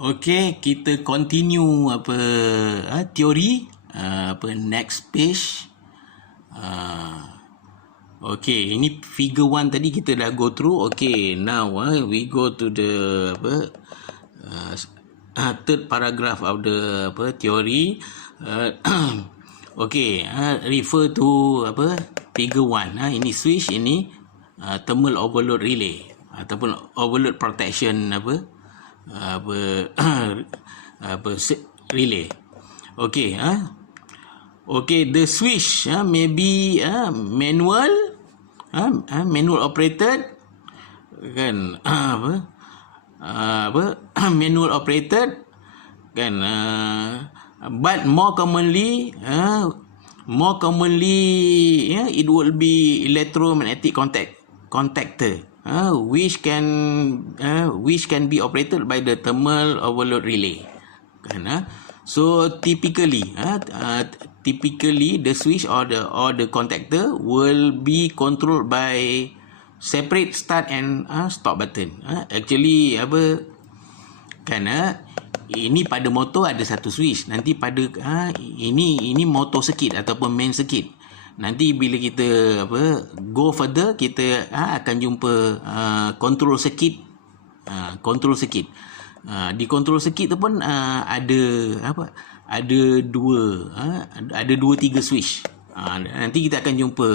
Okey, kita continue teori next page. Okey, ini figure 1 tadi kita dah go through. Okey, now we go to the third paragraph of the theory. Okey, refer to figure 1. Ini switch, ini thermal overload relay ataupun overload protection relay. Okey, okey, the switch may be manual operated, kan, manual operated, kan, but more commonly it will be electromagnetic contactor, which can be operated by the thermal overload relay, kan. So typically the switch or the contactor will be controlled by separate start and stop button. Actually ini pada motor ada satu switch. Nanti pada ini motor circuit ataupun main circuit. Nanti bila kita go further, kita akan jumpa control circuit. Di control circuit tu pun ada dua tiga switch. Nanti kita akan jumpa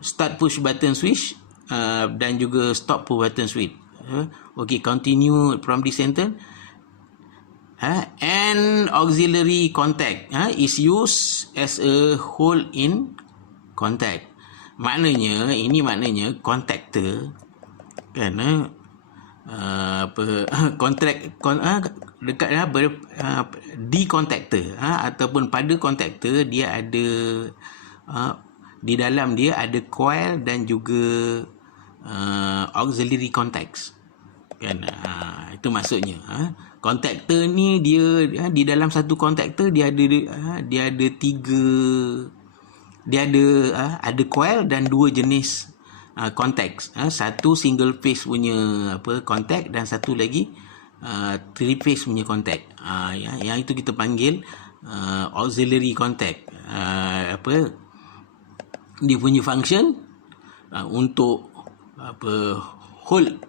start push button switch dan juga stop push button switch. Okay, continue from this sentence. An auxiliary contact is used as a hold-in contact. Maknanya contactor, kan, dekat di contactor ataupun pada contactor dia ada di dalam dia ada coil dan juga auxiliary contacts, kan. Itu maksudnya contactor ni dia di dalam satu contactor dia ada coil dan dua jenis contacts. Satu single phase punya contact dan satu lagi three phase punya contact. Yang itu kita panggil auxiliary contact. Dia punya function untuk hold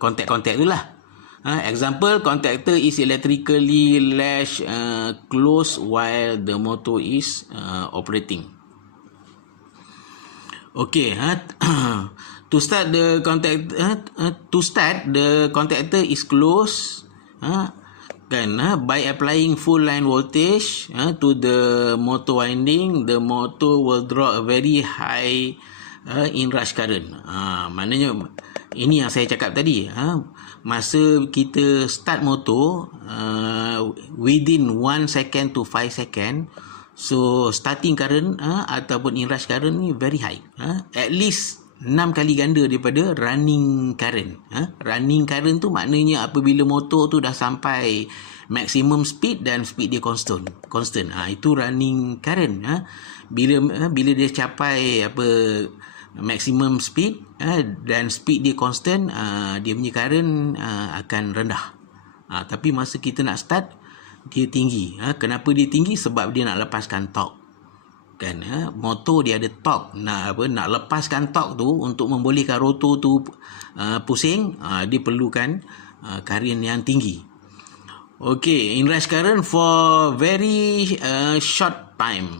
contact tu lah. Example, contactor is electrically latched close while the motor is operating. Okay, to start the contactor is closed, by applying full line voltage to the motor winding. The motor will draw a very high inrush current. Maknanya ini yang saya cakap tadi, masa kita start motor within 1 second to 5 second, so starting current ataupun inrush current ni very high, at least 6 kali ganda daripada running current. Running current tu maknanya apabila motor tu dah sampai maximum speed dan speed dia constant. Itu running current. Bila dia capai maximum speed dan speed dia constant, dia punya current akan rendah. Tapi masa kita nak start, dia tinggi. Kenapa dia tinggi? Sebab dia nak lepaskan torque, kan. Motor dia ada torque, nak lepaskan torque tu untuk membolehkan rotor tu pusing, dia perlukan current yang tinggi. Okay, inrush current for very short time,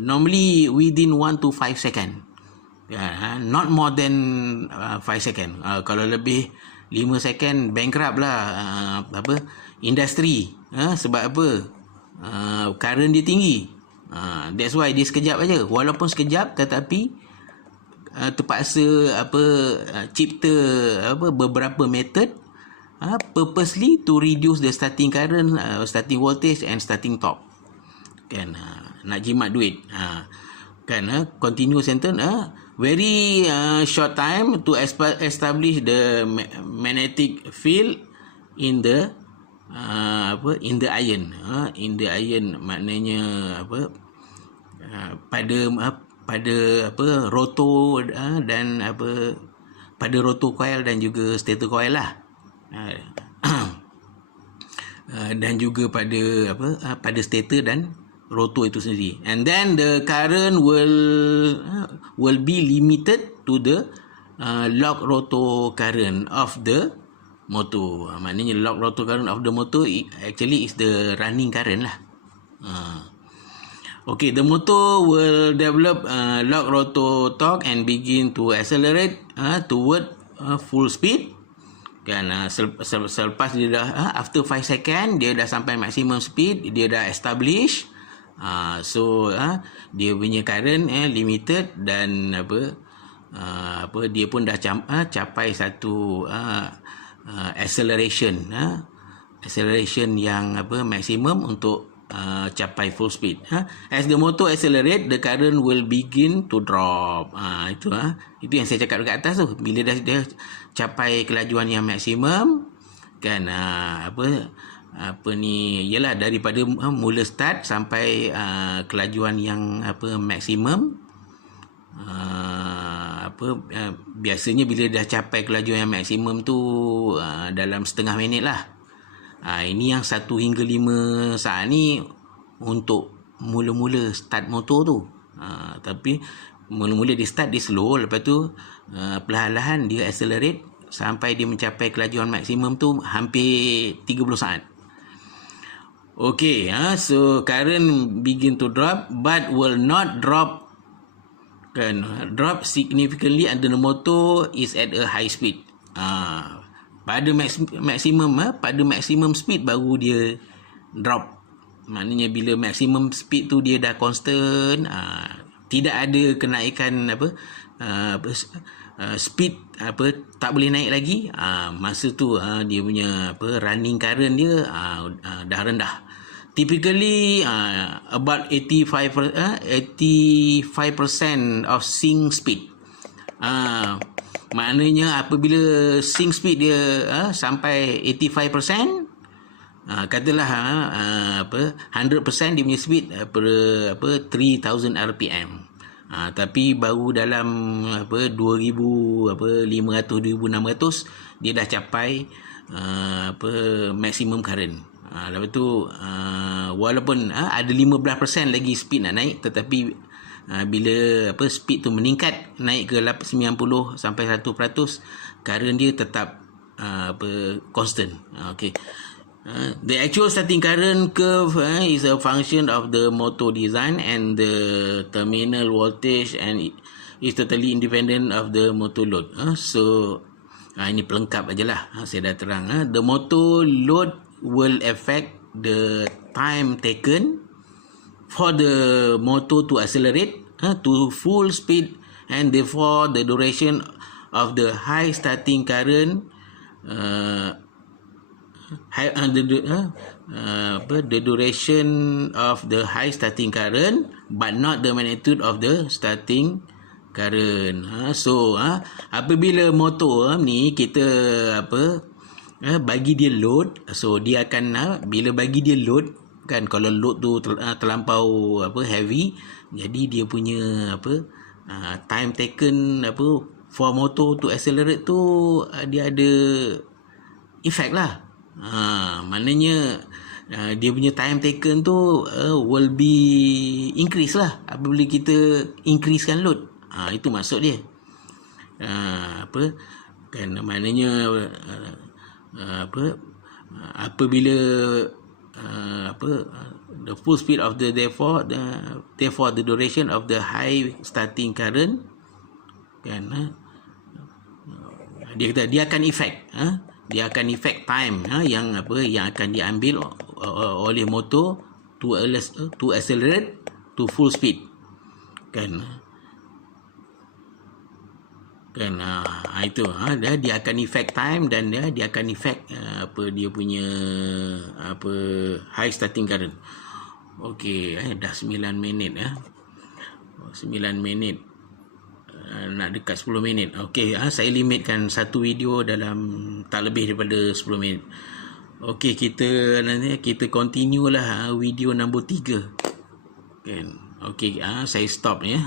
normally within 1 to 5 second, not more than 5 second. Kalau lebih 5 second bankrupt lah industri. Sebab apa? Current dia tinggi. That's why dia sekejap aja. Walaupun sekejap, tetapi terpaksa cipta beberapa method purposely to reduce the starting current, starting voltage and starting torque, kan. Nak jimat duit, kan. Continue sentence. Very short time to establish the magnetic field in the iron. In the iron maknanya pada rotor dan pada rotor coil dan juga stator coil lah. dan juga pada pada stator dan rotor itu sendiri. And then the current will be limited to the lock rotor current of the motor. Maknanya lock rotor current of the motor actually is the running current lah. Okay, the motor will develop lock rotor torque and begin to accelerate toward full speed. Kan selepas dia dah after 5 second dia dah sampai maximum speed, dia dah establish. So dia punya current limited dan dia pun dah capai satu acceleration yang maximum untuk capai full speed. As the motor accelerate, the current will begin to drop. Itu yang saya cakap dekat atas tu. Bila dia capai kelajuan yang maksimum, kan ialah daripada mula start sampai kelajuan yang maksimum. Biasanya bila dah capai kelajuan yang maksimum tu dalam setengah minit lah. Ini yang 1 hingga 5 saat ni untuk mula-mula start motor tu. Tapi mula-mula dia start, dia slow. Lepas tu perlahan-lahan dia accelerate sampai dia mencapai kelajuan maksimum tu hampir 30 saat. Okay, so current begin to drop but will not drop significantly under the motor is at a high speed. Pada maximum speed baru dia drop. Maknanya bila maximum speed tu dia dah constant, tidak ada kenaikan speed tak boleh naik lagi, masa tu dia punya running current dia dah rendah. Typically about 85% of sync speed. Maknanya apabila sync speed dia sampai 85%, katalah 100% dia punya speed 3000 rpm. Tapi baru dalam 2500 2600 dia dah capai maximum current. Lepas tu walaupun ada 15% lagi speed nak naik, tetapi bila speed tu meningkat naik ke 90 sampai 100%, current dia tetap constant. Okay. The actual starting current curve is a function of the motor design and the terminal voltage, and it is totally independent of the motor load. So ini pelengkap ajalah, saya dah terang. The motor load will affect the time taken for the motor to accelerate to full speed, and therefore the duration of the high starting current the duration of the high starting current but not the magnitude of the starting current. So apabila motor ni kita bagi dia load, so dia akan bila bagi dia load, kan, kalau load tu terlampau heavy, jadi dia punya time taken for motor to accelerate tu dia ada effect lah. Maknanya dia punya time taken tu will be increase lah apabila kita increasekan load. Itu maksud dia. Kan, maknanya apabila the full speed of the therefore the duration of the high starting current, kan, dia akan effect dia akan effect time yang akan diambil oleh motor to accelerate to full speed, kan. Itu dia akan effect time dan dia akan effect dia punya high starting current. Okey, dah 9 minit 9 minit nak dekat 10 minit. Okey, saya limitkan satu video dalam tak lebih daripada 10 minit. Okey, kita continue lah video nombor 3, kan. Okey, saya stop ya.